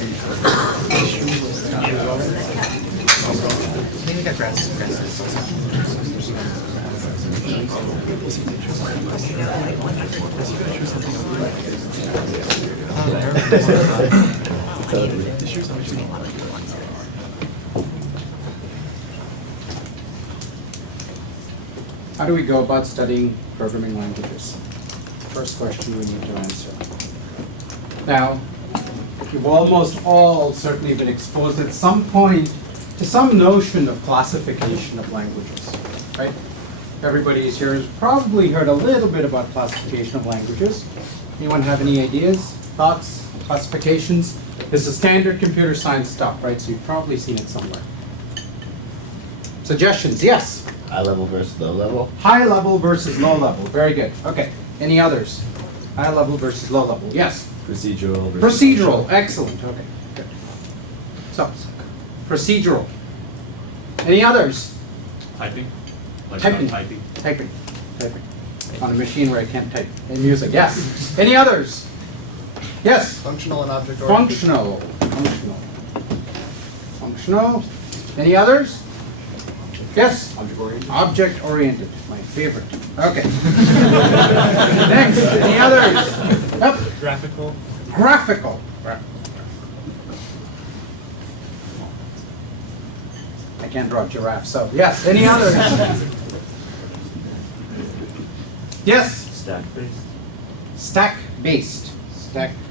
Maybe the grass is How do we go about studying programming languages? First question we need to answer. Now, you've almost all certainly been exposed at some point to some notion of classification of languages, right? Everybody here has probably heard a little bit about classification of languages. Anyone have any ideas, thoughts, classifications? This is standard computer science stuff, right? So you've probably seen it somewhere. Suggestions, yes? High level versus low level. High level versus low level, very good. Okay, any others? High level versus low level, yes? Procedural versus Procedural, excellent, okay, good. So, procedural. Any others? Typing? Like Typing. typing? Typing. On a machine where I can't type. And music, yes. Any others? Yes? functional and object-oriented. Functional. Any others? Yes? Object-oriented? Object-oriented, my favorite. Okay. Next, any others? Yep. Graphical. Graphical. I can't draw a giraffe, so yes. Any others? Yes? Stack-based? Stack-based. Stack-based.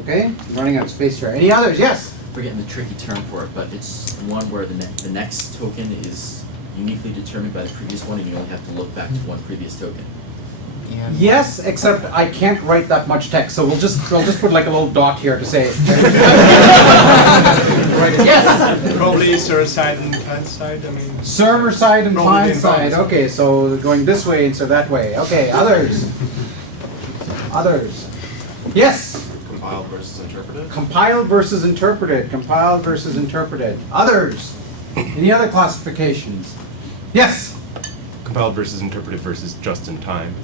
Okay? I'm running out of space here. Any others? Yes? Forgetting the tricky term for it, but it's one where the next token is uniquely determined by the previous one, and you only have to look back to one previous token. And Yes, except I can't write that much text, so I'll just put like a little dot here to say. Right. Yes. Probably server side and client side. I mean, Server side and Probably client in side. bounds. Okay, so going this way instead of that way. Okay, others. Others. Yes. Compiled versus interpreted? Compiled versus interpreted. Compiled versus interpreted. Others. Any other classifications? Yes. compiled versus interpreted versus just in time.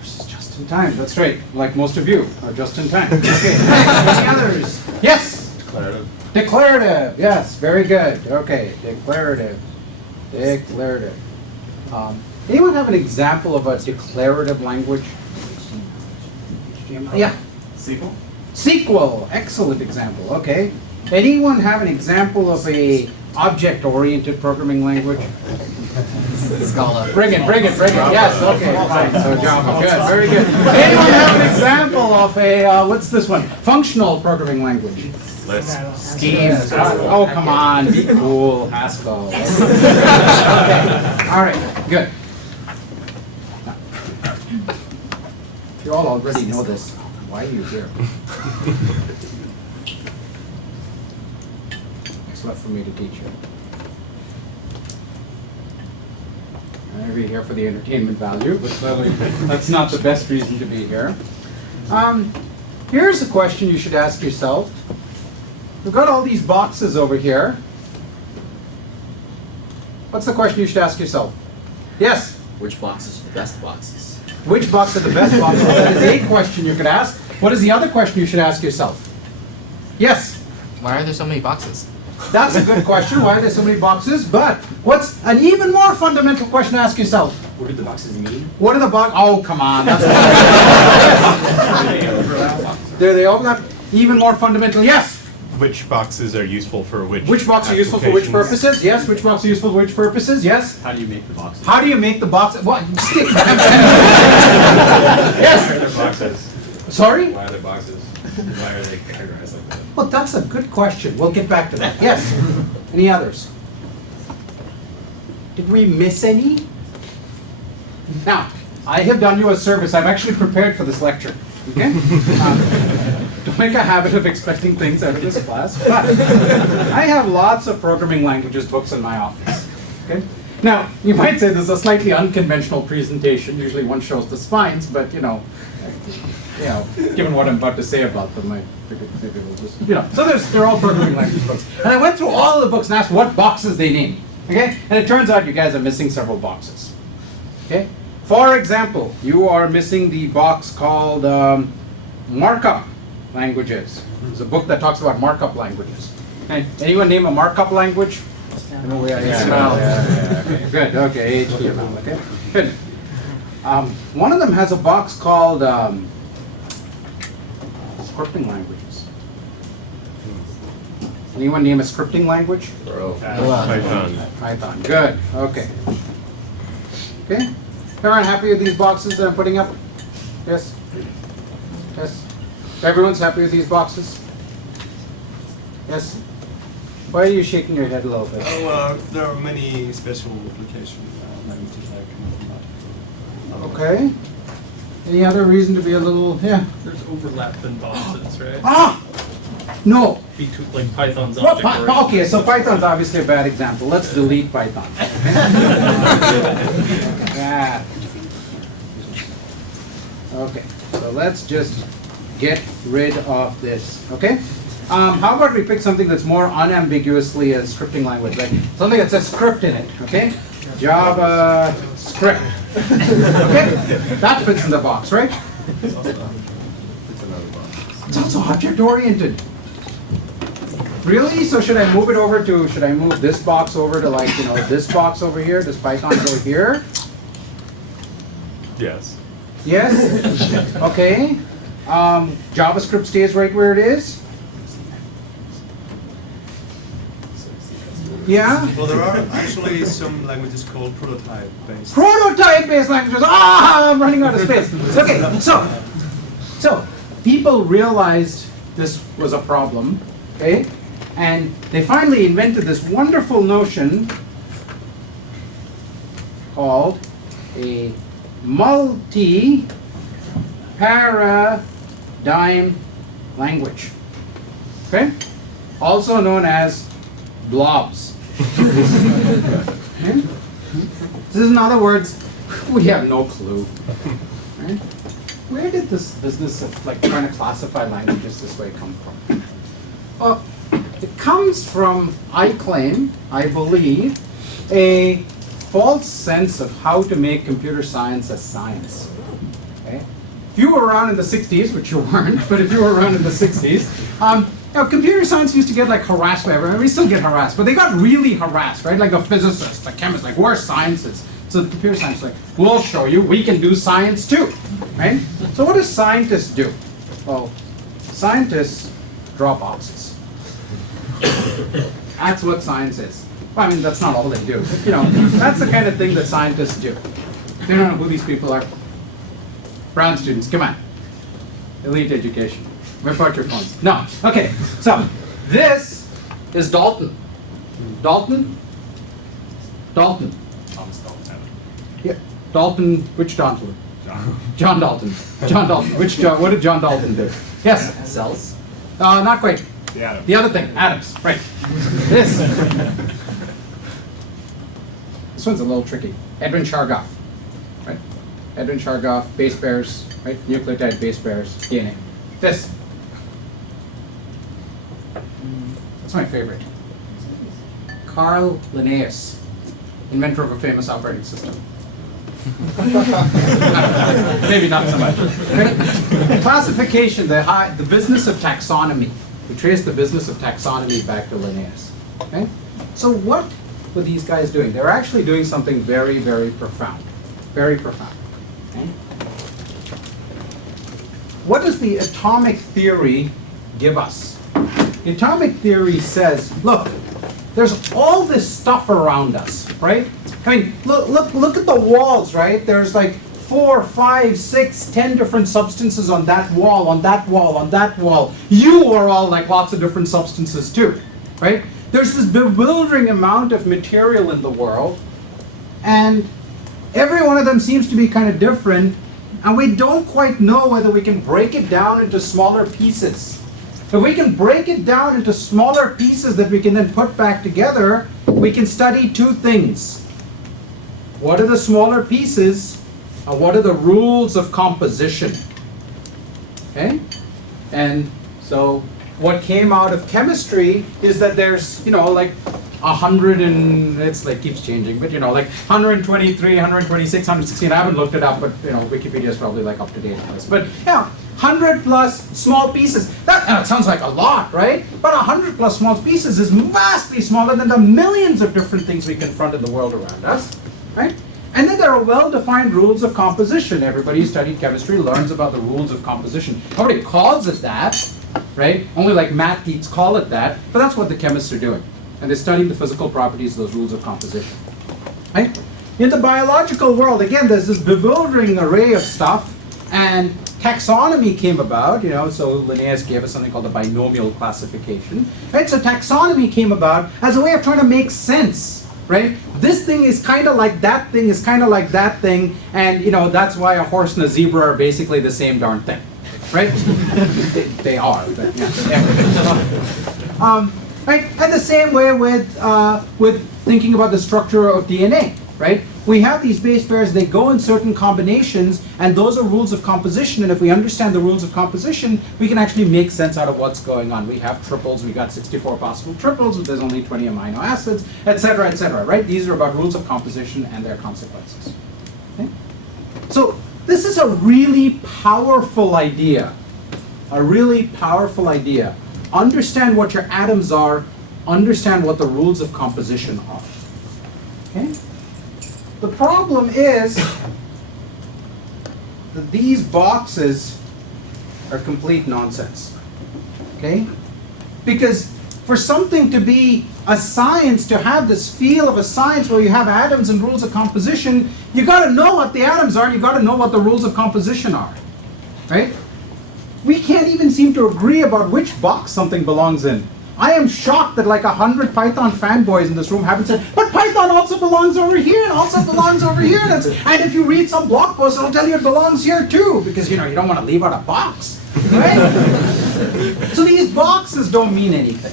Versus just in time. That's right. Like most of you are just in time. Okay. Any others? Yes. Declarative. Declarative. Yes. Very good. Okay. Declarative. Declarative. Anyone have an example of a declarative language? Yeah. SQL? SQL. Excellent example. Okay. Anyone have an example of a object-oriented programming language? Scala. Bring it. Yes, okay, fine. So Java, good, very good. Anyone have an example of a, what's this one? Functional programming language? Lisp. Schemes. Oh, come on, be cool, Haskell. Okay, all right, good. You all already know this. Why are you here? It's left for me to teach you. I'm going to be here for the entertainment value, but clearly that's not the best reason to be here. Here's a question you should ask yourself. We've got all these boxes over here. What's the question you should ask yourself? Yes? Which boxes are the best boxes? Which box are the best boxes? That is a question you could ask. What is the other question you should ask yourself? Yes? Why are there so many boxes? That's a good question. Why are there so many boxes? But what's an even more fundamental question to ask yourself? What do the boxes mean? What are the boxes? Oh, come on. That's do they overlap? Even more fundamental. Yes? Which boxes are useful for which? Which boxes are useful for which applications? purposes? Yes. Which boxes are useful for which purposes? Yes. How do you make the boxes? How do you make the box? What? Stick. Why Yes. are there boxes? Sorry? Why are there boxes? Why are they categorized like that? Well, that's a good question. We'll get back to that. Yes. Any others? Did we miss any? Now, I have done you a service. I've actually prepared for this lecture. Okay? Don't make a habit of expecting things out of this class. But I have lots of programming languages books in my office. Okay? Now, you might say this is a slightly unconventional presentation. Usually one shows the spines, but you know, given what I'm about to say about them, I figured maybe we'll just, So they're all programming language books. And I went through all of the books and asked what boxes they name. Okay? And it turns out you guys are missing several boxes. Okay? For example, you are missing the box called markup. languages. There's a book that talks about markup languages. Okay. Anyone name a markup language? Okay. Good, okay, HTML, okay, good. One of them has a box called scripting languages. Anyone name a scripting language? Python. Python, good, okay. Okay, everyone happy with these boxes that I'm putting up? Yes? Yes? Everyone's happy with these boxes? Yes? Why are you shaking your head a little bit? There are many special application languages Okay. Any other reason to be a little, yeah? There's overlap in boxes, right? Ah! No! Between, like Python's Well, object oriented. okay, so Python's obviously a bad example. Let's delete Python. Yeah. Okay, so let's just get rid of this, okay? How about we pick something that's more unambiguously a scripting language, like something that says script in it, okay? Java script. Okay? That fits in the box, right? It's also object oriented. Really? So should I move it over to, should I move this box over to like, this box over here? Does Python go here? Yes. Yes? Okay. JavaScript stays right where it is? Yeah? Well, there are actually some languages called prototype-based. Prototype-based languages. Ah, I'm running out of space. Okay, so people realized this was a problem, okay? And they finally invented this wonderful notion called a multi-paradigm language, okay? Also known as blobs. Okay? This is, in other words, we have no clue. Right? Where did this business of like trying to classify languages this way come from? Well, it comes from, I claim, I believe, a false sense of how to make computer science a science. Okay? If you were around in the 60s, which you weren't, but if you were around in the 60s, computer science used to get like harassed by everyone. We still get harassed, but they got really harassed, right? Like a physicist, a chemist, like we're scientists. So the computer science is like, we'll show you, we can do science too, right? So what do scientists do? Well, scientists draw boxes. That's what science is. Well, I mean, that's not all they do. But, that's the kind of thing that scientists do. They don't know who these people are. Brown students, come on. Elite education. Whip out your phones. No. Okay. So this is Dalton. Dalton? Dalton. Thomas Dalton. Yeah. Dalton. Which Dalton? John Dalton. John Dalton. Which John? What did John Dalton do? Yes. Cells? Not quite. The atom. The other thing. Atoms. Right. This. This one's a little tricky. Edwin Chargaff. Right. Edwin Chargaff. Base pairs. Right. Nucleotide base pairs. DNA. This. That's my favorite. Carl Linnaeus, inventor of a famous operating system. Maybe not so much. Classification, the business of taxonomy. We trace the business of taxonomy back to Linnaeus. Okay? So what were these guys doing? They're actually doing something very, very profound. Very profound. Okay? What does the atomic theory give us? The atomic theory says, look, there's all this stuff around us, right? I mean, look at the walls, right? There's like 4, 5, 6, 10 different substances on that wall, on that wall, on that wall. You are all like lots of different substances too, right? There's this bewildering amount of material in the world, and every one of them seems to be kind of different, and we don't quite know whether we can break it down into smaller pieces. If we can break it down into smaller pieces that we can then put back together, we can study two things. What are the smaller pieces, and what are the rules of composition? Okay? And so what came out of chemistry is that there's, like 100 and, it's like keeps changing, but like 123, 126, 116, I haven't looked it up, but Wikipedia is probably like up to date on this. But yeah, 100 plus small pieces. That sounds like a lot, right? But 100 plus small pieces is vastly smaller than the millions of different things we confront in the world around us, right? And then there are well-defined rules of composition. Everybody who studied chemistry learns about the rules of composition. Nobody calls it that, right? Only like math geeks call it that, but that's what the chemists are doing. And they're studying the physical properties of those rules of composition, right? In the biological world, again, there's this bewildering array of stuff, and taxonomy came about, so Linnaeus gave us something called the binomial classification, right? So taxonomy came about as a way of trying to make sense, right? This thing is kind of like that thing is kind of like that thing, and that's why a horse and a zebra are basically the same darn thing, right? they are, but yeah. Right? And the same way with thinking about the structure of DNA, right? We have these base pairs, they go in certain combinations, and those are rules of composition, and if we understand the rules of composition, we can actually make sense out of what's going on. We have triples, we got 64 possible triples, there's only 20 amino acids, etc., right? These are about rules of composition and their consequences. Okay? So this is a really powerful idea, Understand what your atoms are, understand what the rules of composition are. Okay? The problem is that these boxes are complete nonsense. Okay? Because for something to be a science, to have this feel of a science where you have atoms and rules of composition, you got to know what the atoms are, you got to know what the rules of composition are. Right? We can't even seem to agree about which box something belongs in. I am shocked that like 100 Python fanboys in this room haven't said, but Python also belongs over here and also belongs over here. And if you read some blog post, it'll tell you it belongs here too, because you don't want to leave out a box, right? So these boxes don't mean anything.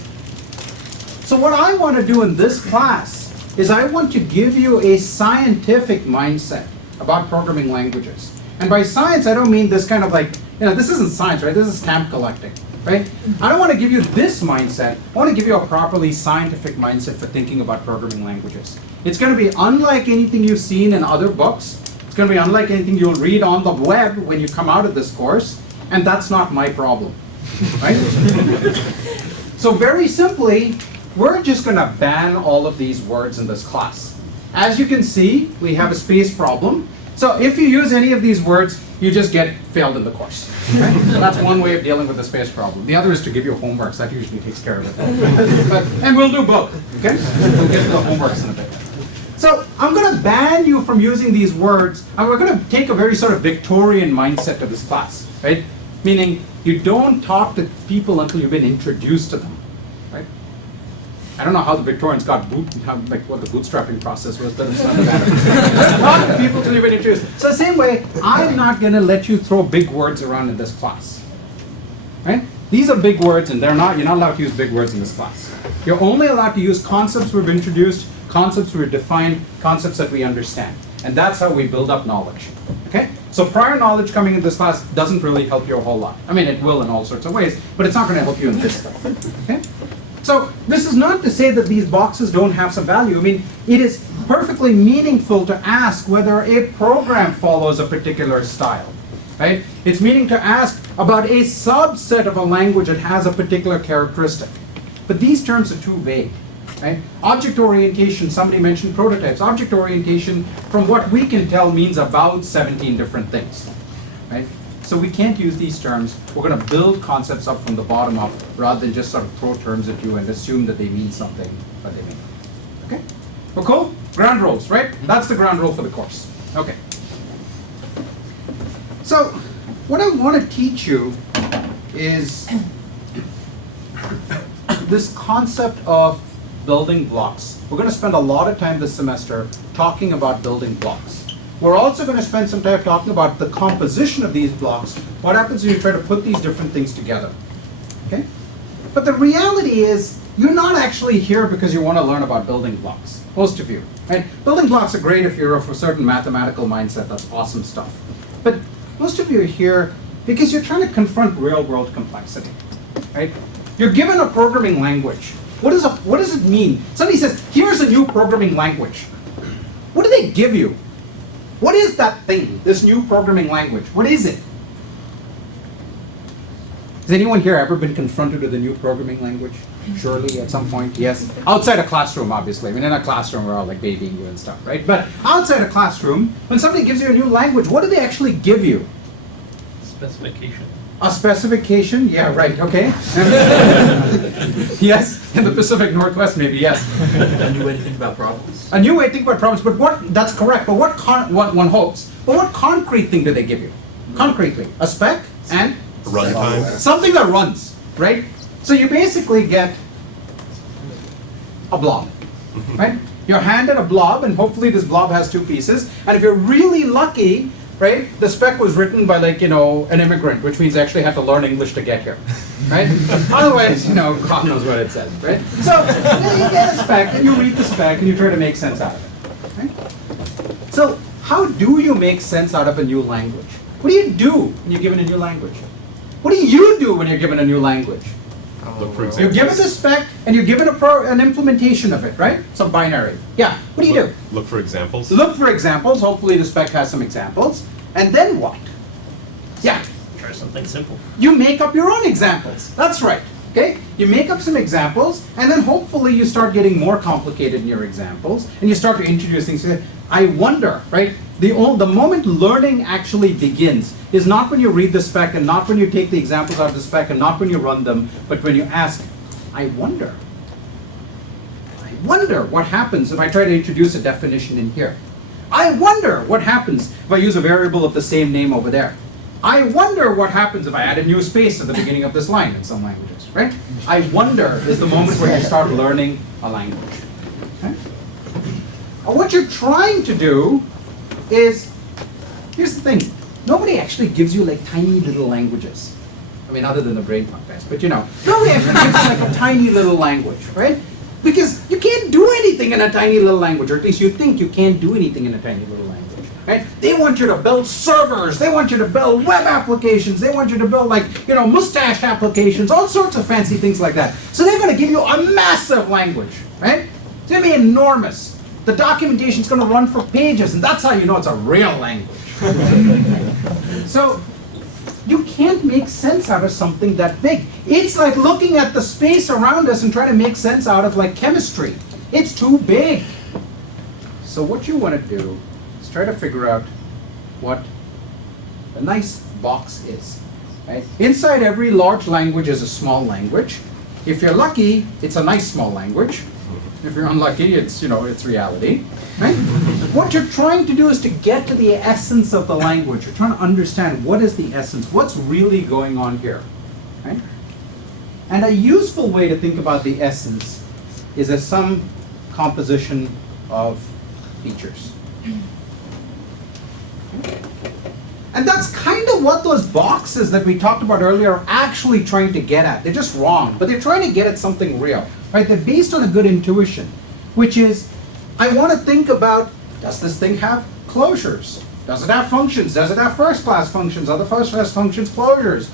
So what I want to do in this class is I want to give you a scientific mindset about programming languages. And by science, I don't mean this kind of like, this isn't science, right? This is stamp collecting, right? I don't want to give you this mindset. I want to give you a properly scientific mindset for thinking about programming languages. It's going to be unlike anything you've seen in other books. It's going to be unlike anything you'll read on the web when you come out of this course. And that's not my problem, right? So very simply, we're just going to ban all of these words in this class. As you can see, we have a space problem. So if you use any of these words, you just get failed in the course. Right? So that's one way of dealing with the space problem. The other is to give you homeworks. That usually takes care of it. And we'll do both. Okay? We'll get to the homeworks in a bit. So I'm going to ban you from using these words, and we're going to take a very sort of Victorian mindset to this class, right? Meaning you don't talk to people until you've been introduced to them, right? I don't know how the Victorians got what the bootstrapping process was, but it's not a matter. Talk to people till you've been introduced. So the same way, I'm not going to let you throw big words around in this class, right? These are big words, and you're not allowed to use big words in this class. You're only allowed to use concepts we've introduced, concepts we've defined, concepts that we understand. And that's how we build up knowledge, okay? So prior knowledge coming in this class doesn't really help you a whole lot. I mean, it will in all sorts of ways, but it's not going to help you in this stuff, okay? So this is not to say that these boxes don't have some value. I mean, it is perfectly meaningful to ask whether a program follows a particular style, right? It's meaning to ask about a subset of a language that has a particular characteristic. But these terms are too vague, right? Object orientation, somebody mentioned prototypes. Object orientation, from what we can tell, means about 17 different things, right? So we can't use these terms. We're going to build concepts up from the bottom up rather than just sort of throw terms at you and assume that they mean something, but they mean. Okay? We're cool? Ground rules, right? That's the ground rule for the course. Okay. So what I want to teach you is this concept of building blocks. We're going to spend a lot of time this semester talking about building blocks. We're also going to spend some time talking about the composition of these blocks. What happens when you try to put these different things together? Okay? But the reality is, you're not actually here because you want to learn about building blocks. Most of you. Right? Building blocks are great if you're of a certain mathematical mindset. That's awesome stuff. But most of you are here because you're trying to confront real-world complexity. Right? You're given a programming language. What does it mean? Somebody says, here's a new programming language. What do they give you? What is that thing, this new programming language? What is it? Has anyone here ever been confronted with a new programming language? Surely at some point, yes. Outside a classroom, obviously. I mean, in a classroom, we're all like babying you and stuff, right? But outside a classroom, when somebody gives you a new language, what do they actually give you? Specification. A specification? Yeah, right, okay. Yes, in the Pacific Northwest, maybe, yes. A new way to think about problems. A new way to think about problems, but that's correct, but what one hopes, but what concrete thing do they give you? Concretely, a spec and Runtime. something that runs, right? So you basically get a blob, right? You're handed a blob, and hopefully this blob has two pieces, and if you're really lucky, right, the spec was written by like, an immigrant, which means they actually had to learn English to get here, right? Otherwise, God knows what it says, right? So you get a spec, and you read the spec, and you try to make sense out of it, right? So how do you make sense out of a new language? What do you do when you're given a new language? What do you do when you're given a new language? Look for You're examples. given the spec, and you're given an implementation of it, right? Some binary. Yeah, what do you do? Look for examples. Look for examples, hopefully the spec has some examples, and then what? Yeah, Try something simple. you make up your own examples. That's right, okay? You make up some examples, and then hopefully you start getting more complicated in your examples, and you start to introduce things. I wonder, right? The moment learning actually begins is not when you read the spec, and not when you take the examples out of the spec, and not when you run them, but when you ask, I wonder what happens if I try to introduce a definition in here. I wonder what happens if I use a variable of the same name over there. I wonder what happens if I add a new space at the beginning of this line in some languages, right? I wonder is the moment where you start learning a language. Okay? What you're trying to do is, here's the thing, nobody actually gives you like tiny little languages. I mean, other than the brain pump test, but nobody actually gives you like a tiny little language, right? Because you can't do anything in a tiny little language, or at least you think you can't do anything in a tiny little language, right? They want you to build servers, they want you to build web applications, they want you to build mustache applications, all sorts of fancy things like that. So they're gonna give you a massive language, right? It's gonna be enormous. The documentation's gonna run for pages, and that's how you know it's a real language. So, you can't make sense out of something that big. It's like looking at the space around us and trying to make sense out of like chemistry. It's too big. So what you want to do is try to figure out what a nice box is. Right? Inside every large language is a small language. If you're lucky, it's a nice small language. If you're unlucky, it's it's reality. Right? What you're trying to do is to get to the essence of the language. You're trying to understand what is the essence, what's really going on here. Right? And a useful way to think about the essence is as some composition of features. And that's kind of what those boxes that we talked about earlier are actually trying to get at. They're just wrong, but they're trying to get at something real. Right? They're based on a good intuition, which is, I want to think about, does this thing have closures? Does it have functions? Does it have first-class functions? Are the first-class functions closures?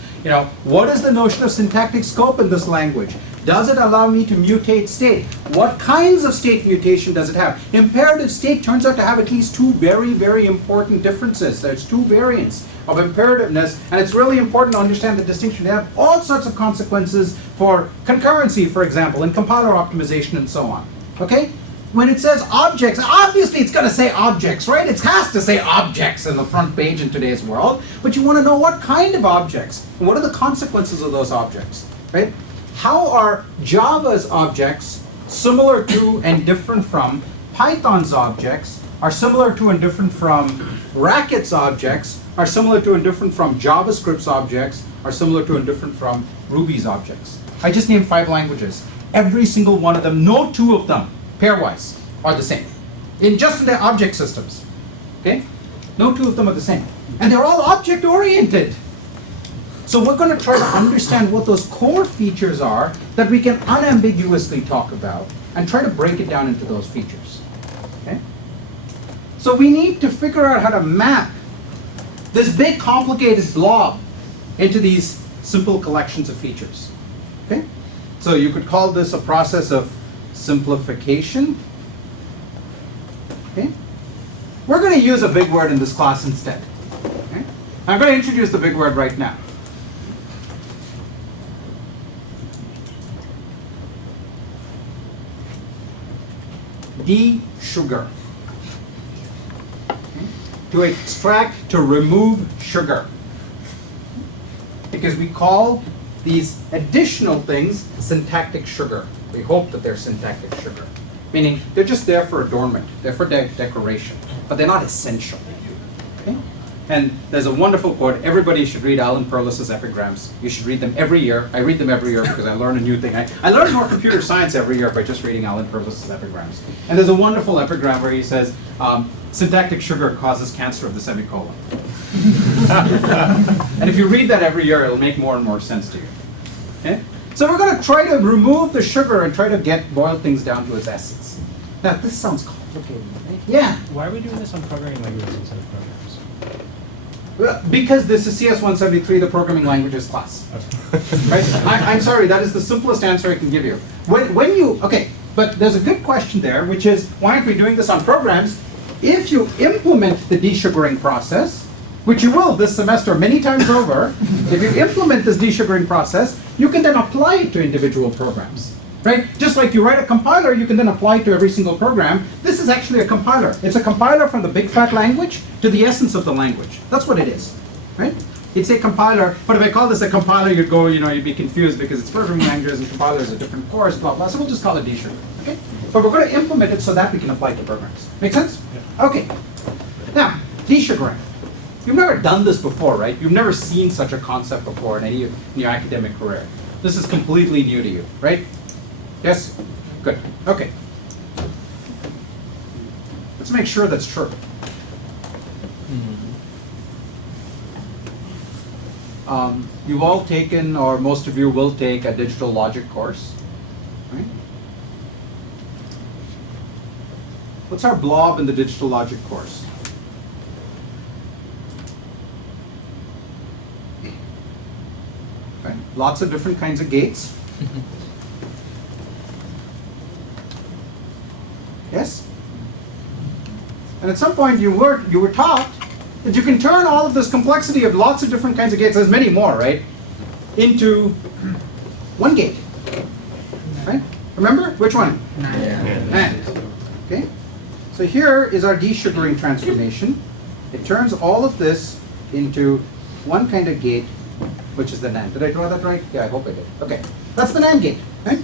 What is the notion of syntactic scope in this language? Does it allow me to mutate state? What kinds of state mutation does it have? Imperative state turns out to have at least two very, very important differences. There's two variants of imperativeness, and it's really important to understand the distinction. They have all sorts of consequences for concurrency, for example, and compiler optimization and so on. Okay? When it says objects, obviously it's going to say objects, right? It has to say objects in the front page in today's world, but you want to know what kind of objects, and what are the consequences of those objects, right? How are Java's objects similar to and different from Python's objects, are similar to and different from Racket's objects, are similar to and different from JavaScript's objects, are similar to and different from Ruby's objects. I just named 5 languages. Every single one of them, no 2 of them, pairwise, are the same. Just in their object systems. Okay? No 2 of them are the same. And they're all object-oriented. So we're going to try to understand what those core features are that we can unambiguously talk about and try to break it down into those features. Okay? So we need to figure out how to map this big complicated blob into these simple collections of features. Okay? So you could call this a process of simplification. Okay? We're going to use a big word in this class instead. Okay? I'm going to introduce the big word right now. de-sugar. To extract, to remove sugar. Because we call these additional things syntactic sugar. We hope that they're syntactic sugar. Meaning they're just there for adornment, they're for decoration, but they're not essential. Okay? And there's a wonderful quote, everybody should read Alan Perlis's epigrams. You should read them every year. I read them every year because I learn a new thing. I learn more computer science every year by just reading Alan Perlis's epigrams. And there's a wonderful epigram where he says, syntactic sugar causes cancer of the semicolon. And if you read that every year, it'll make more and more sense to you. Okay? So we're going to try to remove the sugar and try to boil things down to its essence. Now, this sounds complicated, right? Yeah. Why are we doing this on programming languages instead of programs? Well, because this is CS173, the programming languages class. Right? I'm sorry, that is the simplest answer I can give you. When you, okay, but there's a good question there, which is, why aren't we doing this on programs? If you implement the desugaring process, which you will this semester many times over, if you implement this desugaring process, you can then apply it to individual programs. Right? Just like you write a compiler, you can then apply it to every single program. This is actually a compiler. It's a compiler from the big fat language to the essence of the language. That's what it is. Right? It's a compiler, but if I call this a compiler, you'd go, you'd be confused because it's programming languages and compilers are different course, blah, blah. So we'll just call it desugar. Okay? But we're going to implement it so that we can apply it to programs. Make sense? Yeah. Okay. Now, desugaring. You've never done this before, right? You've never seen such a concept before in your academic career. This is completely new to you, right? Yes? Good. Okay. Let's make sure that's true. You've all taken, or most of you will take, a digital logic course, right? What's our blob in the digital logic course? Okay. Lots of different kinds of gates. Yes? And at some point you were taught that you can turn all of this complexity of lots of different kinds of gates, there's many more, right, into one gate. Right? Remember? Which one? NAND. Okay? So here is our desugaring transformation. It turns all of this into one kind of gate, which is the NAND. Did I draw that right? Yeah, I hope I did. Okay. That's the NAND gate. Right?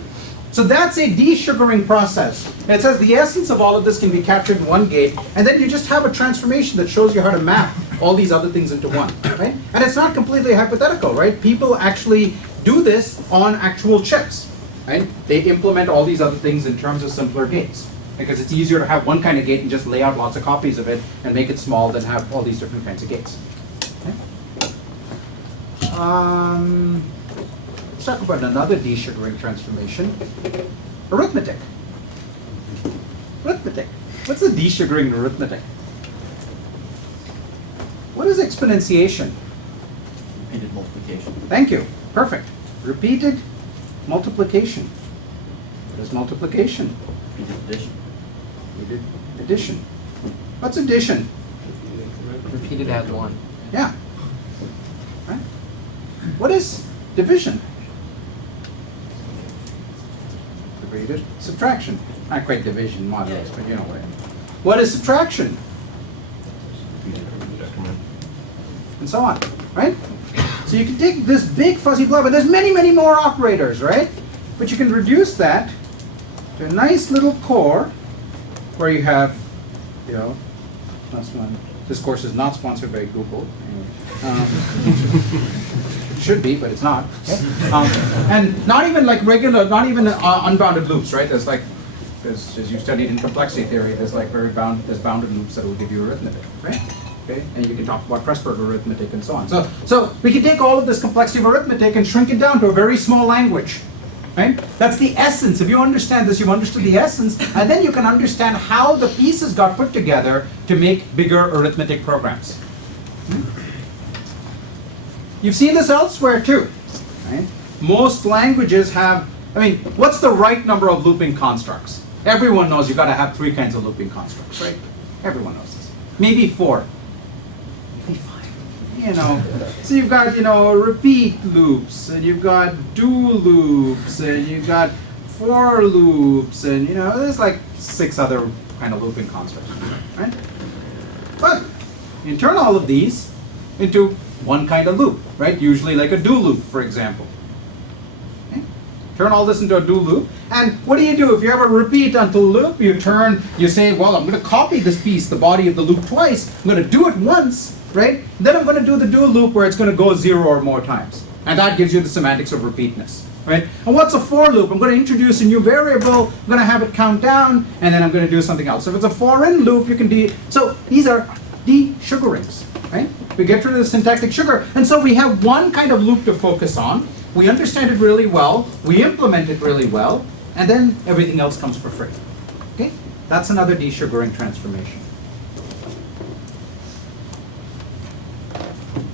So that's a desugaring process. And it says the essence of all of this can be captured in one gate, and then you just have a transformation that shows you how to map all these other things into one, right? And it's not completely hypothetical, right? People actually do this on actual chips, right? They implement all these other things in terms of simpler gates, because it's easier to have one kind of gate and just lay out lots of copies of it and make it small than have all these different kinds of gates. Okay? Let's talk about another desugaring transformation, arithmetic. Arithmetic. What's the desugaring in arithmetic? What is exponentiation? Repeated multiplication. Thank you. Perfect. Repeated multiplication. What is multiplication? Repeated addition. Repeated addition. What's addition? Repeated add one. Yeah. Right? What is division? Repeated subtraction. Not quite division modulus, but you know what I mean. What is subtraction? And so on, right? So you can take this big fuzzy blob, and there's many, many more operators, right? But you can reduce that to a nice little core where you have, this course is not sponsored by Google. It should be, but it's not. And not even like regular, not even unbounded loops, right? There's as you studied in complexity theory, there's bounded loops that will give you arithmetic, right? Okay, and you can talk about Pressburg arithmetic and so on. So we can take all of this complexity of arithmetic and shrink it down to a very small language, right? That's the essence. If you understand this, you've understood the essence, and then you can understand how the pieces got put together to make bigger arithmetic programs. You've seen this elsewhere too, right? Most languages have, what's the right number of looping constructs? Everyone knows you've got to have 3 kinds of looping constructs, right? Everyone knows this. Maybe 4. Maybe 5. So you've got, repeat loops, and you've got do loops, and you've got for loops, and there's like 6 other kind of looping constructs, right? But you turn all of these into one kind of loop, right? Usually like a do loop, for example. Okay? Turn all this into a do loop, and what do? If you have a repeat until loop, you say, well, I'm going to copy this piece, the body of the loop twice. I'm going to do it once, right? Then I'm going to do the do loop where it's going to go 0 or more times, and that gives you the semantics of repeatness. Right? And what's a for loop? I'm going to introduce a new variable, I'm going to have it count down, and then I'm going to do something else. So if it's a for in loop, you can so these are de-sugarings, right? We get rid of the syntactic sugar, and so we have one kind of loop to focus on. We understand it really well, we implement it really well, and then everything else comes for free. Okay? That's another de-sugaring transformation.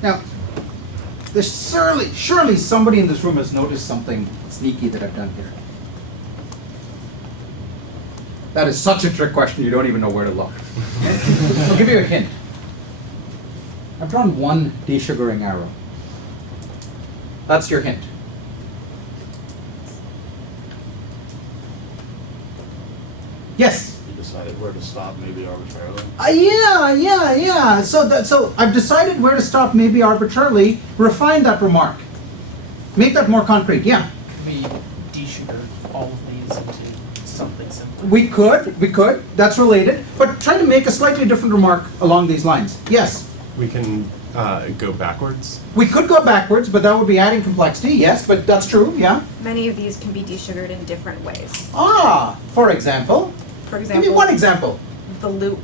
Now, there's surely somebody in this room has noticed something sneaky that I've done here. That is such a trick question, you don't even know where to look. I'll give you a hint. I've drawn one de-sugaring arrow. That's your hint. Yes? You decided where to stop, maybe arbitrarily? Yeah. So I've decided where to stop, maybe arbitrarily. Refine that remark. Make that more concrete. Yeah. We de-sugar all of these into something simple. We could. That's related. But try to make a slightly different remark along these lines. Yes. We can go backwards. We could go backwards, but that would be adding complexity. Yes, but that's true. Yeah. Many of these can be desugared in different ways. For example. For example, Give me one example. the loop.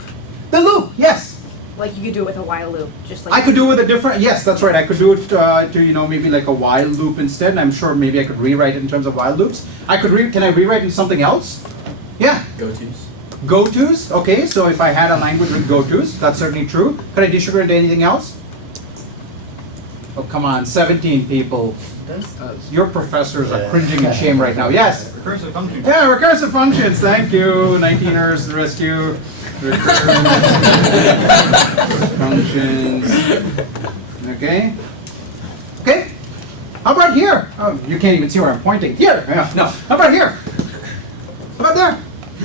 The loop. Yes. Like you could do it with a while loop, just like I could do it with a different. Yes, that's right. I could do it to maybe like a while loop instead. And I'm sure maybe I could rewrite it in terms of while loops. Can I rewrite in something else? Yeah. Go-tos. Go-tos. Okay. So if I had a language with go-tos, that's certainly true. Could I desugar into anything else? Oh, come on, 17 people. Your professors are cringing in shame right now. Yes? Recursive functions. Yeah, recursive functions. Thank you. 19ers, rescue. Recursive functions. Okay. Okay. How about here? Oh, you can't even see where I'm pointing. Here. Yeah, no. How about here? How about there?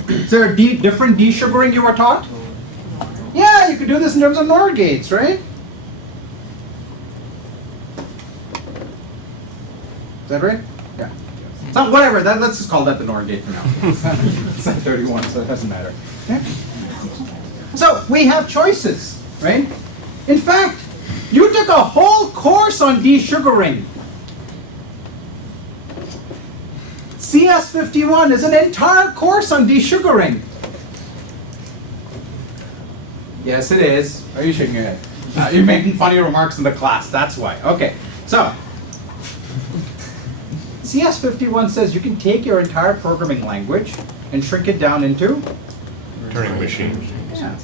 Is there a different desugaring you were taught? Yeah, you could do this in terms of NOR gates, right? Is that right? Yeah. So whatever, let's just call that the NOR gate for now. It's at 31, so it doesn't matter. Okay? So we have choices, right? In fact, you took a whole course on desugaring. CS51 is an entire course on desugaring. Yes, it is. Are you shaking your head? You're making funny remarks in the class, that's why. Okay, so CS51 says you can take your entire programming language and shrink it down into Turing machine. yeah.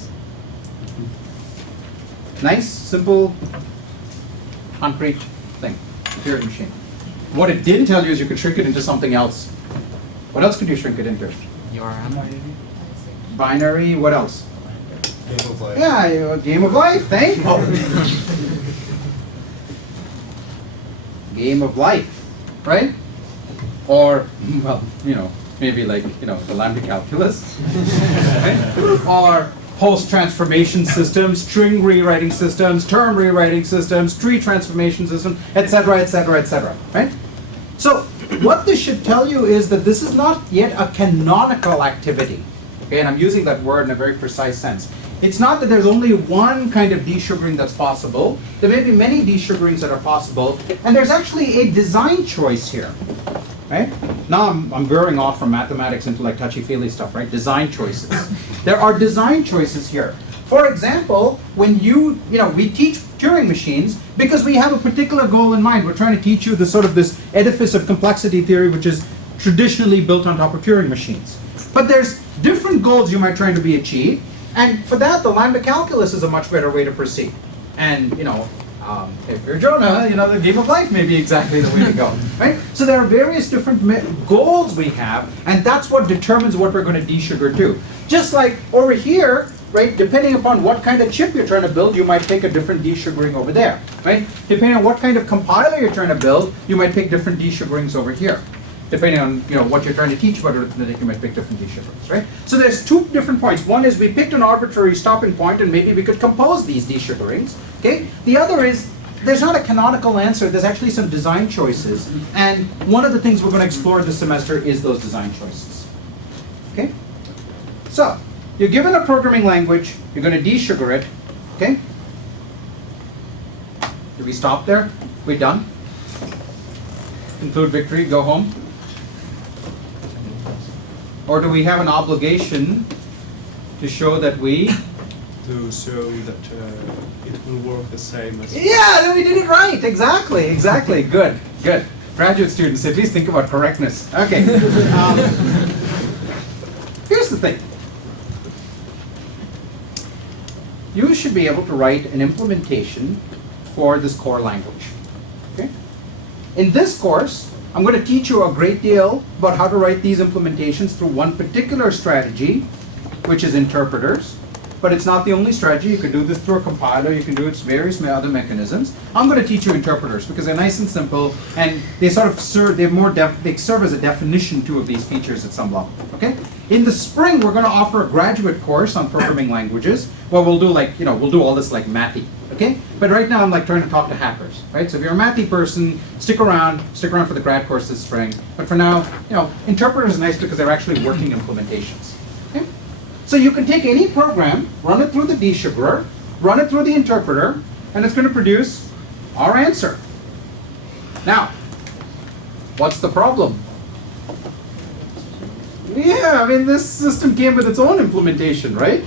Nice, simple, concrete thing, Turing machine. What it didn't tell you is you could shrink it into something else. What else could you shrink it into? URM. Binary, what else? Game of life. Yeah, a game of life, thank you. Game of life, right? Or, well, maybe like, the lambda calculus. Right? Or post-transformation systems, string rewriting systems, term rewriting systems, tree transformation systems, etc., etc., etc., right? So what this should tell you is that this is not yet a canonical activity. Okay, and I'm using that word in a very precise sense. It's not that there's only one kind of desugaring that's possible. There may be many desugarings that are possible, and there's actually a design choice here. Right? Now I'm veering off from mathematics into like touchy-feely stuff, right? Design choices. There are design choices here. For example, when we teach Turing machines because we have a particular goal in mind. We're trying to teach you this edifice of complexity theory, which is traditionally built on top of Turing machines. But there's different goals you might try to be achieved, and for that, the lambda calculus is a much better way to proceed. And if you're Jonah, the game of life may be exactly the way to go, right? So there are various different goals we have, and that's what determines what we're going to desugar to. Just like over here, right? Depending upon what kind of chip you're trying to build, you might take a different desugaring over there, right? Depending on what kind of compiler you're trying to build, you might pick different desugarings over here. depending on what you're trying to teach about arithmetic, you might pick different desuggerings, right? So there's two different points. One is we picked an arbitrary stopping point, and maybe we could compose these desuggerings. Okay. The other is there's not a canonical answer. There's actually some design choices, and one of the things we're going to explore this semester is those design choices. Okay. So you're given a programming language. You're going to desugar it. Okay. Did we stop there? We done? Conclude victory, go home? Or do we have an obligation to show that we... To show that it will work the same as... Yeah, then we did it right. Exactly, exactly. Good, good. Graduate students, at least think about correctness. Okay. Here's the thing. You should be able to write an implementation for this core language. Okay? In this course, I'm going to teach you a great deal about how to write these implementations through one particular strategy, which is interpreters. But it's not the only strategy. You can do this through a compiler. You can do it through various other mechanisms. I'm going to teach you interpreters because they're nice and simple, and they sort of serve. They serve as a definition too of these features at some level. Okay. In the spring, we're going to offer a graduate course on programming languages. Where we'll do we'll do all this like Matty. Okay. But right now, I'm like trying to talk to hackers. Right. So if you're a Matty person, stick around for the grad course this spring. But for now, interpreters are nice because they're actually working implementations. Okay. So you can take any program, run it through the desugarer, run it through the interpreter, and it's going to produce our answer. Now, what's the problem? Yeah, I mean, this system came with its own implementation, right?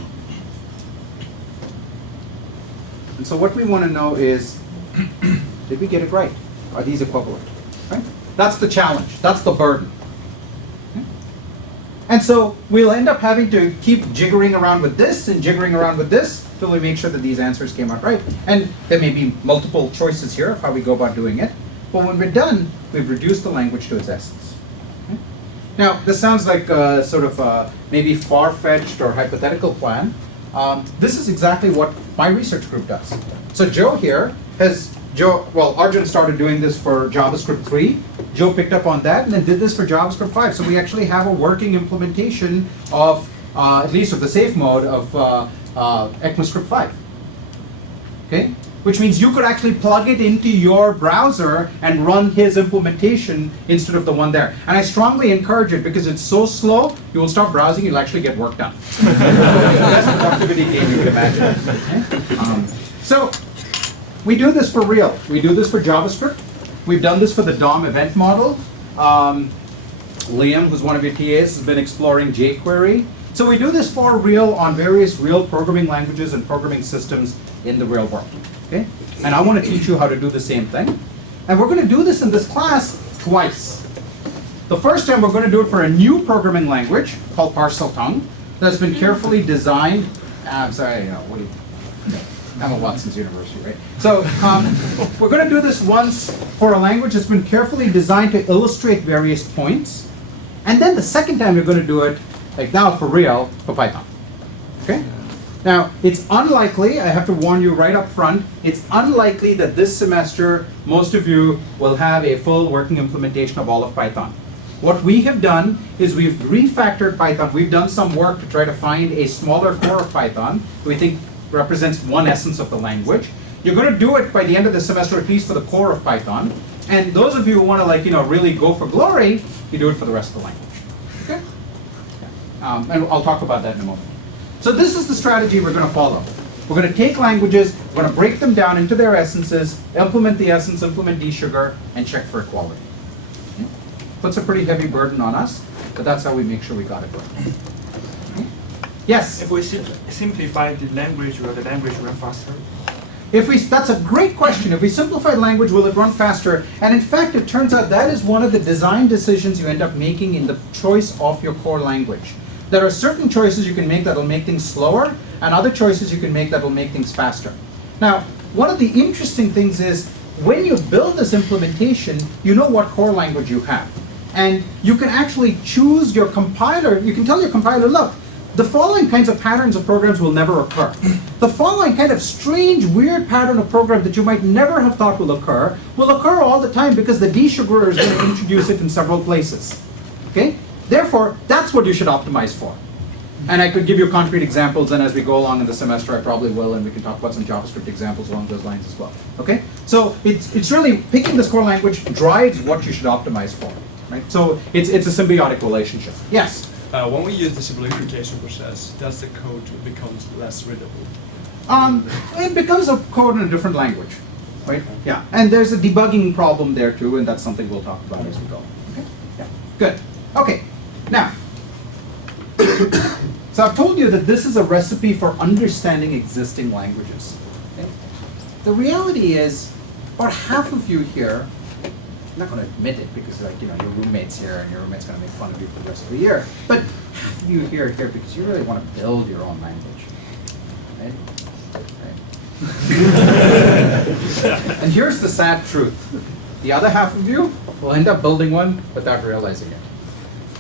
And so what we want to know is, did we get it right? Are these equivalent? Right? That's the challenge. That's the burden. And so we'll end up having to keep jiggering around with this and jiggering around with this till we make sure that these answers came out right. And there may be multiple choices here of how we go about doing it. But when we're done, we've reduced the language to its essence. Okay? Now, this sounds like a sort of maybe far-fetched or hypothetical plan. This is exactly what my research group does. So Joe here Arjun started doing this for JavaScript 3. Joe picked up on that and then did this for JavaScript 5. So we actually have a working implementation of, at least of the safe mode of ECMAScript 5. Okay? Which means you could actually plug it into your browser and run his implementation instead of the one there. And I strongly encourage it because it's so slow, you will stop browsing, you'll actually get work done. Best productivity game you can imagine. Okay? So we do this for real. We do this for JavaScript. We've done this for the DOM event model. Liam, who's one of your TAs, has been exploring jQuery. So we do this for real on various real programming languages and programming systems in the real world. Okay? And I want to teach you how to do the same thing. And we're going to do this in this class twice. The first time we're going to do it for a new programming language called Parseltongue that's been carefully designed. I'm sorry, I'm at Watson's University, right? So we're going to do this once for a language that's been carefully designed to illustrate various points. And then the second time we're going to do it, like now for real, for Python. Okay? Now, it's unlikely, I have to warn you right up front, it's unlikely that this semester most of you will have a full working implementation of all of Python. What we have done is we've refactored Python. We've done some work to try to find a smaller core of Python we think represents one essence of the language. You're going to do it by the end of the semester, at least for the core of Python. And those of you who want to really go for glory, you do it for the rest of the language. Okay? And I'll talk about that in a moment. So this is the strategy we're going to follow. We're going to take languages, we're going to break them down into their essences, implement the essence, implement desugar, and check for equality. Okay? Puts a pretty heavy burden on us, but that's how we make sure we got it right. Okay? Yes? If we simplify the language, will the language run faster? That's a great question. If we simplify language, will it run faster? And in fact, it turns out that is one of the design decisions you end up making in the choice of your core language. There are certain choices you can make that will make things slower, and other choices you can make that will make things faster. Now, one of the interesting things is, when you build this implementation, you know what core language you have. And you can actually choose your compiler. You can tell your compiler, look, the following kinds of patterns of programs will never occur. The following kind of strange, weird pattern of program that you might never have thought will occur all the time because the desugarer is going to introduce it in several places. Okay? Therefore, that's what you should optimize for. And I could give you concrete examples, and as we go along in the semester, I probably will, and we can talk about some JavaScript examples along those lines as well. Okay? So it's really picking this core language drives what you should optimize for. Right? So it's a symbiotic relationship. Yes? When we use the simplification process, does the code becomes less readable? It becomes a code in a different language, right? Yeah, and there's a debugging problem there too, and that's something we'll talk about as we go. Okay, yeah, good. Okay, now, so I've told you that this is a recipe for understanding existing languages. Okay? The reality is, about half of you here, I'm not going to admit it because, like, you know, your roommate's here and your roommate's going to make fun of you for the rest of the year. But half of you here are here because you really want to build your own language, right? And here's the sad truth: the other half of you will end up building one without realizing it.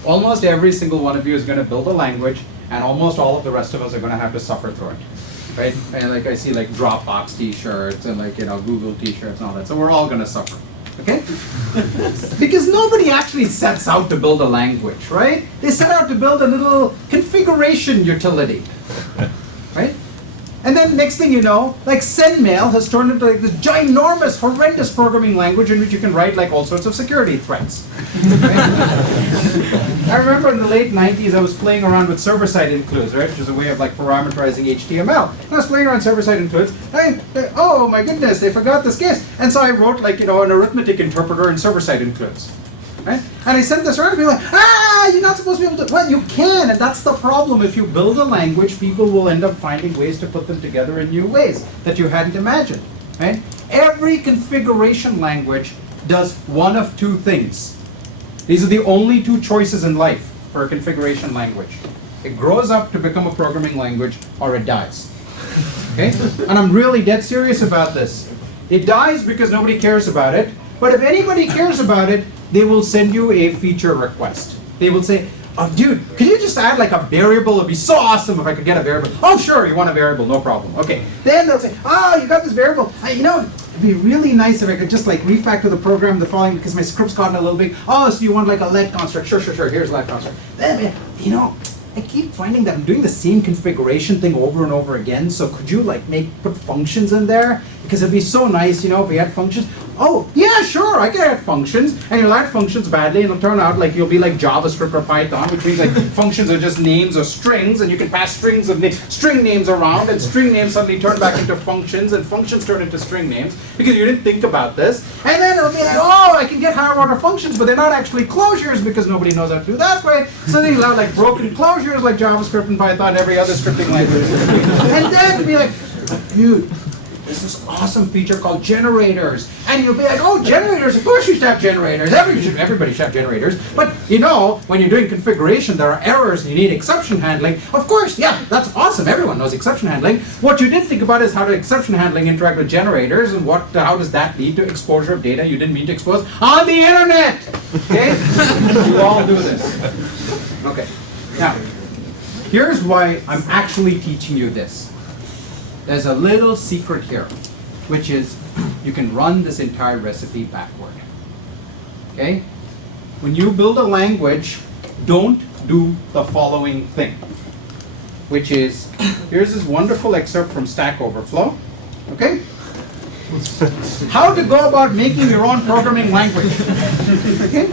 Almost every single one of you is going to build a language, and almost all of the rest of us are going to have to suffer through it. Right? And like I see like Dropbox t-shirts and like, you know, Google t-shirts and all that. So we're all going to suffer. Okay? Because nobody actually sets out to build a language, right? They set out to build a little configuration utility. Right? And then next thing you know, like SendMail has turned into like this ginormous, horrendous programming language in which you can write like all sorts of security threats. I remember in the late 90s, I was playing around with server-side includes, right, which is a way of like parameterizing HTML. And I was playing around server-side includes. Oh my goodness, they forgot this case. And so I wrote like, you know, an arithmetic interpreter in server-side includes. Right? And I sent this around and people were like, you're not supposed to be able to. Well, you can, and that's the problem. If you build a language, people will end up finding ways to put them together in new ways that you hadn't imagined. Right? Every configuration language does one of two things. These are the only two choices in life for a configuration language. It grows up to become a programming language, or it dies. Okay? And I'm really dead serious about this. It dies because nobody cares about it, but if anybody cares about it, they will send you a feature request. They will say, oh, dude, could you just add like a variable? It'd be so awesome if I could get a variable. Oh, sure, you want a variable, no problem. Okay. Then they'll say, oh, you got this variable. You know, it'd be really nice if I could just like refactor the program the following because my script's gotten a little big. Oh, so you want like a let construct? Sure. Here's let construct. Then, you know, I keep finding that I'm doing the same configuration thing over and over again. So could you like put functions in there? Because it'd be so nice, you know, if we had functions. Oh, yeah, sure, I can add functions. And you'll add functions badly, and it'll turn out like you'll be like JavaScript or Python, which means like functions are just names or strings, and you can pass strings of string names around, and string names suddenly turn back into functions, and functions turn into string names because you didn't think about this. And then it'll be like, oh, I can get higher order functions, but they're not actually closures because nobody knows how to do that way. So then you'll have like broken closures like JavaScript and Python and every other scripting language. And then it'll be like, dude, there's this awesome feature called generators. And you'll be like, oh, generators, of course you should have generators. Everybody should have generators. But you know, when you're doing configuration, there are errors and you need exception handling. Of course, yeah, that's awesome. Everyone knows exception handling. What you didn't think about is how do exception handling interact with generators and how does that lead to exposure of data you didn't mean to expose on the internet. Okay? You all do this. Okay. Now, here's why I'm actually teaching you this. There's a little secret here, which is you can run this entire recipe backward. Okay? When you build a language, don't do the following thing, which is, here's this wonderful excerpt from Stack Overflow. Okay? How to go about making your own programming language. Okay?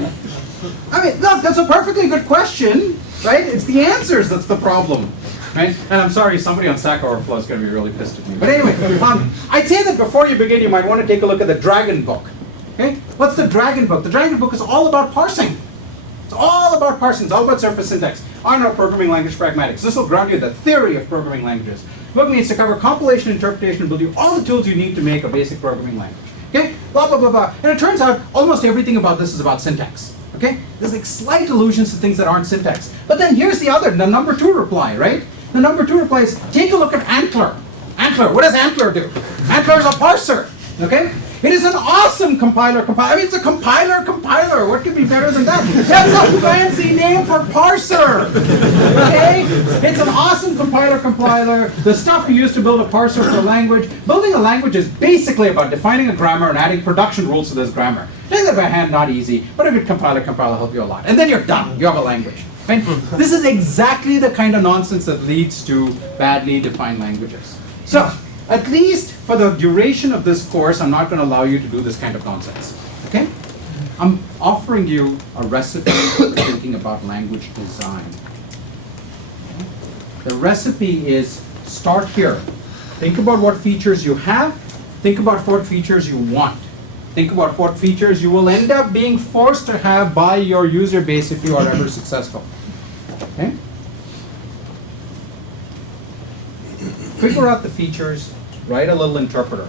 I mean, look, that's a perfectly good question, right? It's the answers that's the problem. Right? And I'm sorry, somebody on Stack Overflow is going to be really pissed at me. But anyway, I'd say that before you begin, you might want to take a look at the Dragon Book. Okay? What's the Dragon Book? The Dragon Book is all about parsing. It's all about parsing. It's all about surface syntax. On our programming language pragmatics. This will ground you in the theory of programming languages. The book needs to cover compilation, interpretation, and build you all the tools you need to make a basic programming language. Okay? Blah, blah, blah, blah. And it turns out almost everything about this is about syntax. Okay? There's like slight allusions to things that aren't syntax. But then here's the number 2 reply, right? The number 2 reply is, take a look at Antler. Antler, what does Antler do? Antler is a parser, okay? It is an awesome compiler. I mean, it's a compiler. What could be better than that? That's a fancy name for parser. Okay? It's an awesome compiler. The stuff you use to build a parser for a language. Building a language is basically about defining a grammar and adding production rules to this grammar. Doing it by hand, not easy, but a good compiler help you a lot. And then you're done. You have a language. Right? This is exactly the kind of nonsense that leads to badly defined languages. So, at least for the duration of this course, I'm not going to allow you to do this kind of nonsense. Okay? I'm offering you a recipe for thinking about language design. The recipe is start here. Think about what features you have. Think about what features you want. Think about what features you will end up being forced to have by your user base if you are ever successful. Okay? Figure out the features, write a little interpreter,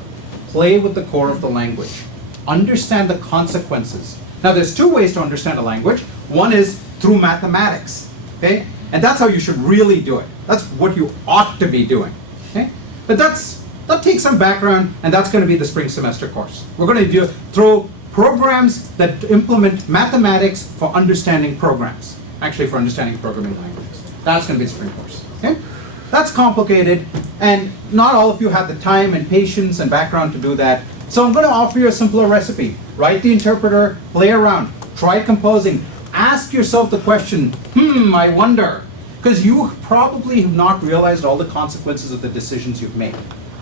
play with the core of the language, understand the consequences. Now there's two ways to understand a language. One is through mathematics, okay? And that's how you should really do it. That's what you ought to be doing, okay? But that takes some background, and that's going to be the spring semester course. We're going to throw programs that implement mathematics for understanding programs. Actually, for understanding programming languages. That's going to be the spring course, okay? That's complicated, and not all of you have the time and patience and background to do that. So I'm going to offer you a simpler recipe. Write the interpreter, play around, try composing, ask yourself the question, I wonder, because you probably have not realized all the consequences of the decisions you've made.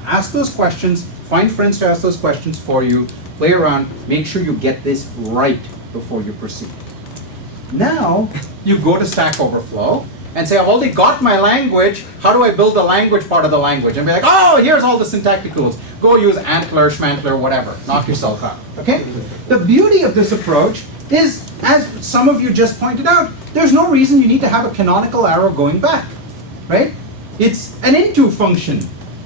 Ask those questions, find friends to ask those questions for you, play around, make sure you get this right before you proceed. Now, you go to Stack Overflow and say, I've already got my language, how do I build the language part of the language? And be like, oh, here's all the syntactic tools. Go use Antler, Schmantler, whatever. Knock yourself out, okay? The beauty of this approach is, as some of you just pointed out, there's no reason you need to have a canonical arrow going back, right? It's an into function,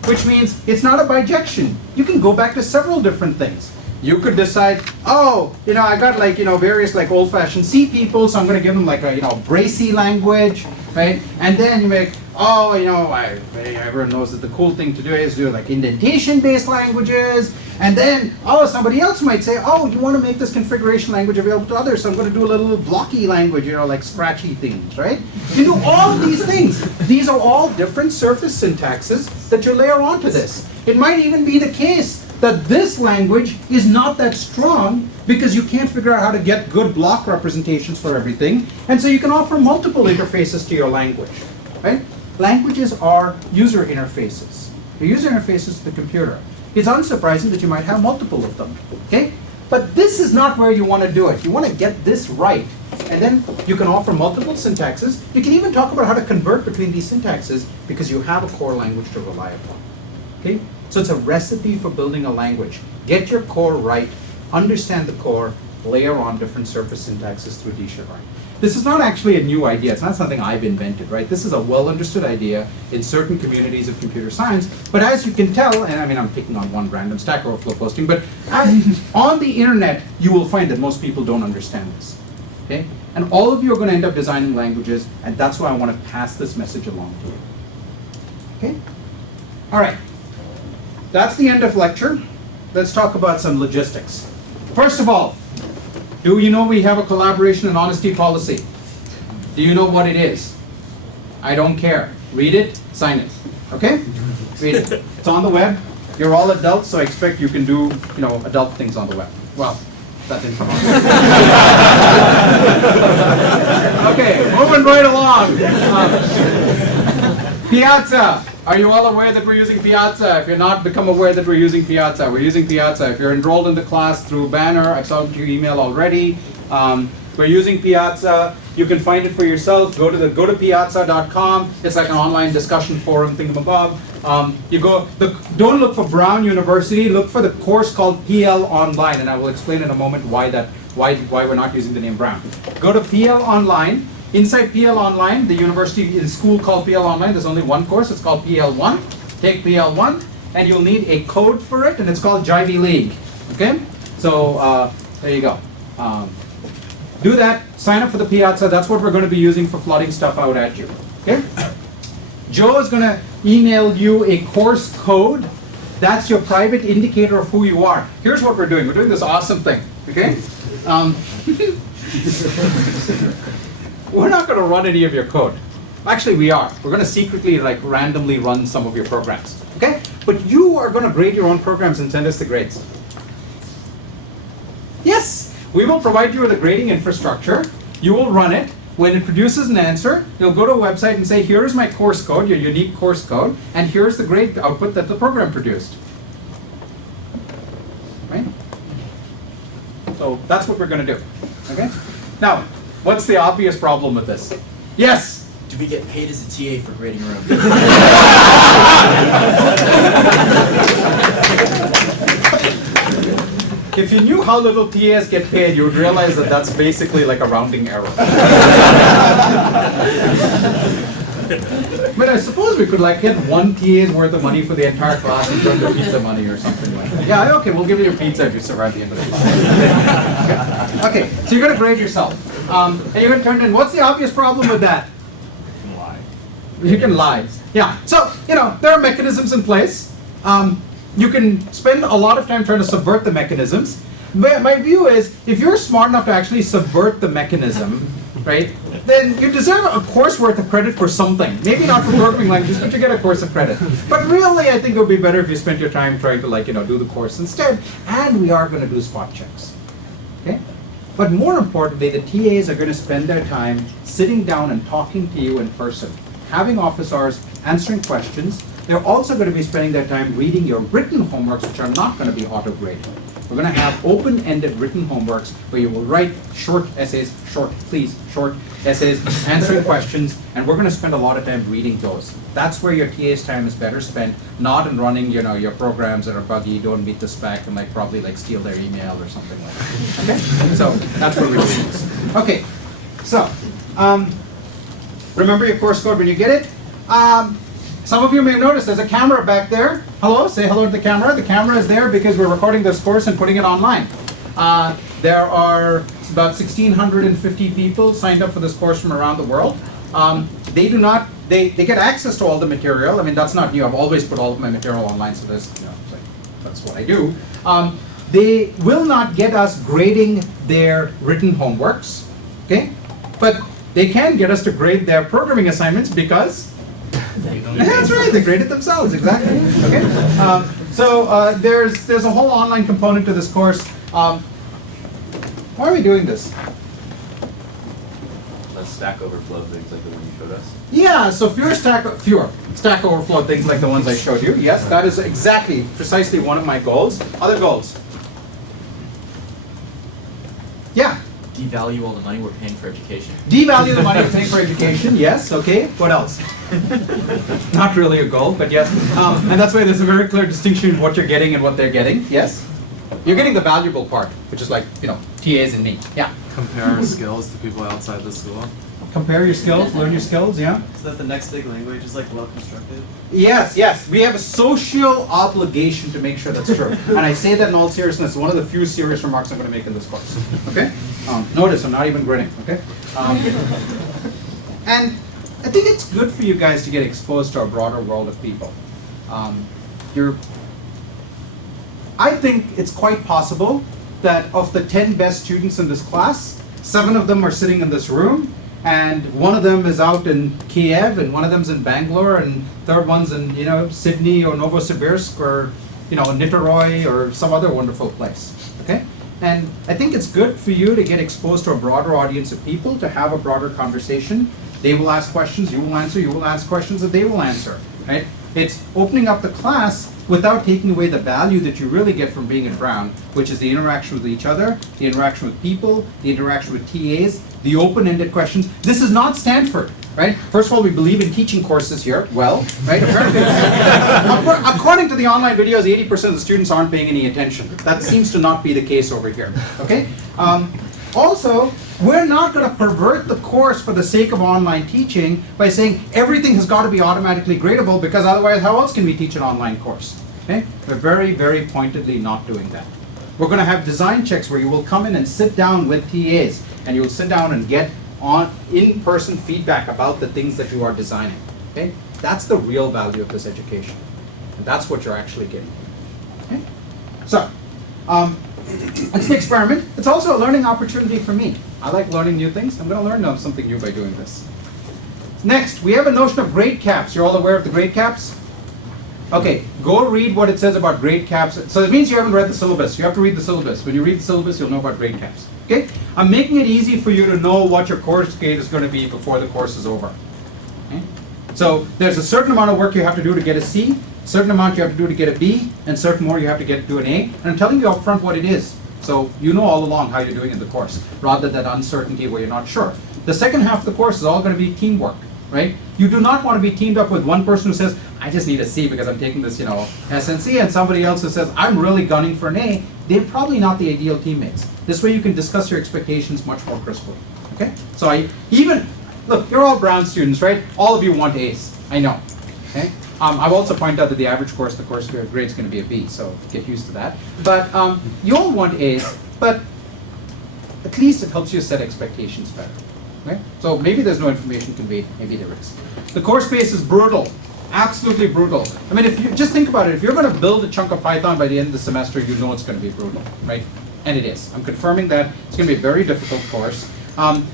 which means it's not a bijection. You can go back to several different things. You could decide, oh, I got various old-fashioned C people, so I'm going to give them Bracy language, right? And then you make, oh, everyone knows that the cool thing to do is do indentation-based languages. And then, oh, somebody else might say, oh, you want to make this configuration language available to others, so I'm going to do a little blocky language, like scratchy things, right? You can do all of these things. These are all different surface syntaxes that you layer onto this. It might even be the case that this language is not that strong because you can't figure out how to get good block representations for everything, and so you can offer multiple interfaces to your language, right? Languages are user interfaces. The user interfaces to the computer. It's unsurprising that you might have multiple of them, okay? But this is not where you want to do it. You want to get this right, and then you can offer multiple syntaxes. You can even talk about how to convert between these syntaxes because you have a core language to rely upon, okay? So it's a recipe for building a language. Get your core right, understand the core, layer on different surface syntaxes through dictionary. This is not actually a new idea. It's not something I've invented, right? This is a well-understood idea in certain communities of computer science. But as you can tell, and I'm picking on one random Stack Overflow posting, but on the internet, you will find that most people don't understand this, okay? And all of you are going to end up designing languages, and that's why I want to pass this message along to you, okay? All right. That's the end of lecture. Let's talk about some logistics. First of all, do you know we have a collaboration and honesty policy? Do you know what it is? I don't care. Read it, sign it. Okay? Read it. It's on the web. You're all adults, so I expect you can do, adult things on the web. Well, that didn't come on. Okay, moving right along. Piazza. Are you all aware that we're using Piazza? If you're not, become aware that we're using Piazza. We're using Piazza. If you're enrolled in the class through Banner, I saw your email already. We're using Piazza. You can find it for yourself. Go to piazza.com. It's like an online discussion forum thingamabobb. Don't look for Brown University. Look for the course called PL Online, and I will explain in a moment why we're not using the name Brown. Go to PL Online. Inside PL Online, the university in school called PL Online, there's only one course, it's called PL1. Take PL1, and you'll need a code for it, and it's called Jivey League, okay? So, there you go. Do that, sign up for the Piazza, that's what we're going to be using for flooding stuff out at you, okay? Joe is going to email you a course code That's your private indicator of who you are. Here's what we're doing. We're doing this awesome thing, okay? We're not going to run any of your code. Actually, we are. We're going to secretly, like, randomly run some of your programs, okay? But you are going to grade your own programs and send us the grades. Yes, we will provide you with a grading infrastructure. You will run it. When it produces an answer, you'll go to a website and say, here is my course code, your unique course code, and here's the grade output that the program produced. Right? So that's what we're going to do. Okay? Now, what's the obvious problem with this? Yes? Do we get paid as a TA for grading our own? If you knew how little TAs get paid, you would realize that that's basically like a rounding error. But I suppose we could like get one TA's worth of money for the entire class in terms of pizza money or something like that. Yeah, okay, we'll give you your pizza if you survive the end of the class. Okay, so you're going to grade yourself. And you're going to turn in, what's the obvious problem with that? You can lie. Yeah, so, you know, there are mechanisms in place. You can spend a lot of time trying to subvert the mechanisms. But my view is, if you're smart enough to actually subvert the mechanism, right, then you deserve a course worth of credit for something. Maybe not for programming languages, but you get a course of credit. But really, I think it would be better if you spent your time trying to, like, you know, do the course instead. And we are going to do spot checks. Okay? But more importantly, the TAs are going to spend their time sitting down and talking to you in person, having office hours, answering questions. They're also going to be spending their time reading your written homeworks, which are not going to be auto-graded. We're going to have open-ended written homeworks where you will write short essays, short essays, answering questions, and we're going to spend a lot of time reading those. That's where your TA's time is better spent, not in running, you know, your programs that are buggy, don't meet the spec, and like probably like steal their email or something like that. Okay? So that's where we're doing this. Okay. So remember your course code when you get it. Some of you may have noticed there's a camera back there. Hello, say hello to the camera. The camera is there because we're recording this course and putting it online. There are about 1,650 people signed up for this course from around the world. They get access to all the material. I mean, that's not new. I've always put all of my material online, so there's, you know, that's what I do. They will not get us grading their written homeworks, okay? But they can get us to grade their programming assignments because that's right, they grade it themselves, exactly. Okay. So there's a whole online component to this course. Why are we doing this? Let's Stack Overflow things like the one you showed us. Yeah, so fewer Stack Overflow things like the ones I showed you. Yes, that is precisely one of my goals. Other goals? Yeah. Devalue all the money we're paying for education. Devalue the money we're paying for education, yes, okay. What else? Not really a goal, but yes. And that's why there's a very clear distinction in what you're getting and what they're getting, yes? You're getting the valuable part, which is like, you know, TAs and me, yeah. Compare our skills to people outside the school. Compare your skills, learn your skills, yeah? Is that the next big language? Is like well constructed? Yes, yes. We have a social obligation to make sure that's true. And I say that in all seriousness. One of the few serious remarks I'm going to make in this course. Okay? Notice I'm not even grinning. Okay? And I think it's good for you guys to get exposed to a broader world of people. I think it's quite possible that of the 10 best students in this class, 7 of them are sitting in this room, and one of them is out in Kiev, and one of them's in Bangalore, and third one's in, you know, Sydney or Novosibirsk or, you know, Niterói or some other wonderful place. Okay? And I think it's good for you to get exposed to a broader audience of people, to have a broader conversation. They will ask questions, you will answer, you will ask questions that they will answer. Right? It's opening up the class without taking away the value that you really get from being at Brown, which is the interaction with each other, the interaction with people, the interaction with TAs, the open-ended questions. This is not Stanford, right? First of all, we believe in teaching courses here, well, right? Apparently, according to the online videos, 80% of the students aren't paying any attention. That seems to not be the case over here, okay? Also, we're not going to pervert the course for the sake of online teaching by saying everything has got to be automatically gradable, because otherwise how else can we teach an online course? Okay? We're very, very pointedly not doing that. We're going to have design checks where you will come in and sit down with TAs, and you will sit down and get in-person feedback about the things that you are designing. Okay? That's the real value of this education. And that's what you're actually getting. So, it's an experiment. It's also a learning opportunity for me. I like learning new things. I'm going to learn something new by doing this. Next, we have a notion of grade caps. You're all aware of the grade caps? Okay, go read what it says about grade caps. So it means you haven't read the syllabus. You have to read the syllabus. When you read the syllabus, you'll know about grade caps. Okay? I'm making it easy for you to know what your course grade is going to be before the course is over. Okay? So there's a certain amount of work you have to do to get a C, certain amount you have to do to get a B, and certain more you have to get to an A. And I'm telling you up front what it is. So you know all along how you're doing in the course, rather than uncertainty where you're not sure. The second half of the course is all going to be teamwork, right? You do not want to be teamed up with one person who says, I just need a C because I'm taking this, SNC, and somebody else who says, I'm really gunning for an A. They're probably not the ideal teammates. This way you can discuss your expectations much more crisply, okay? So look, you're all Brown students, right? All of you want A's, I know, okay? I've also pointed out that the average course, the course grade is going to be a B, so get used to that. But you all want A's, but at least it helps you set expectations better. Okay? So maybe there's no information conveyed, maybe there is. The course base is brutal, absolutely brutal. I mean, if you just think about it, if you're going to build a chunk of Python by the end of the semester, you know it's going to be brutal, right? And it is. I'm confirming that. It's going to be a very difficult course.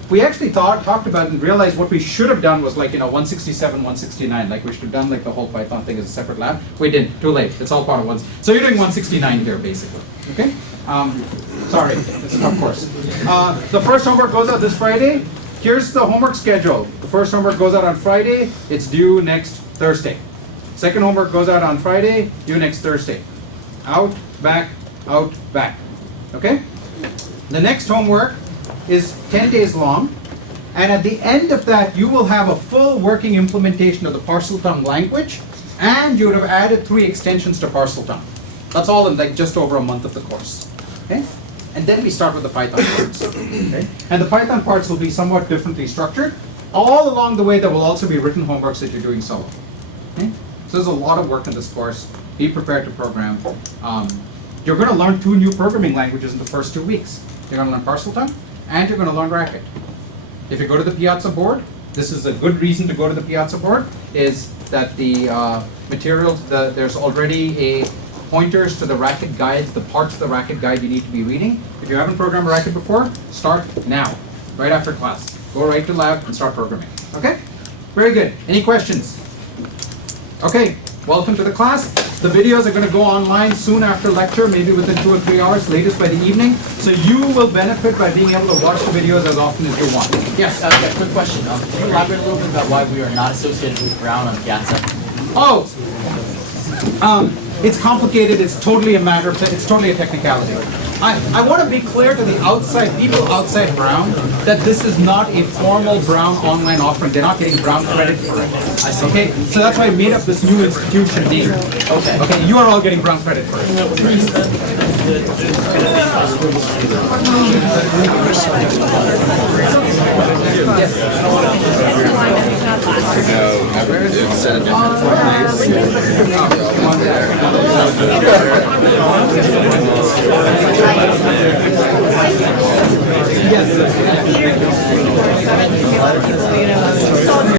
We actually talked about and realized what we should have done was 167, 169, like we should have done like the whole Python thing as a separate lab. We didn't, too late, it's all part of one. So you're doing 169 here basically, okay? Sorry, it's a tough course. The first homework goes out this Friday. Here's the homework schedule. The first homework goes out on Friday, it's due next Thursday. Second homework goes out on Friday, due next Thursday. Out, back, okay? The next homework is 10 days long, and at the end of that you will have a full working implementation of the Parseltongue language, and you would have added 3 extensions to Parseltongue. That's all in just over a month of the course, okay? And then we start with the Python parts, okay? And the Python parts will be somewhat differently structured. All along the way there will also be written homeworks that you're doing solo, okay? So there's a lot of work in this course. Be prepared to program. You're going to learn 2 new programming languages in the first 2 weeks. You're going to learn Parseltongue, and you're going to learn Racket. If you go to the Piazza board, this is a good reason to go to the Piazza board, is that the materials, there's already a pointers to the Racket guides, the parts of the Racket guide you need to be reading. If you haven't programmed Racket before, start now, right after class. Go right to lab and start programming, okay? Very good. Any questions? Okay, welcome to the class. The videos are going to go online soon after lecture, maybe within 2 or 3 hours, latest by the evening. So you will benefit by being able to watch the videos as often as you want. Yes? Yeah, quick question. Can you elaborate a little bit about why we are not associated with Brown on Piazza? Oh, it's complicated. It's totally a matter of, it's totally a technicality. I want to be clear to the people outside Brown, that this is not a formal Brown online offering. They're not getting Brown credit for it. Okay, so that's why I made up this new institution name. Okay, you are all getting Brown credit for it. Yes.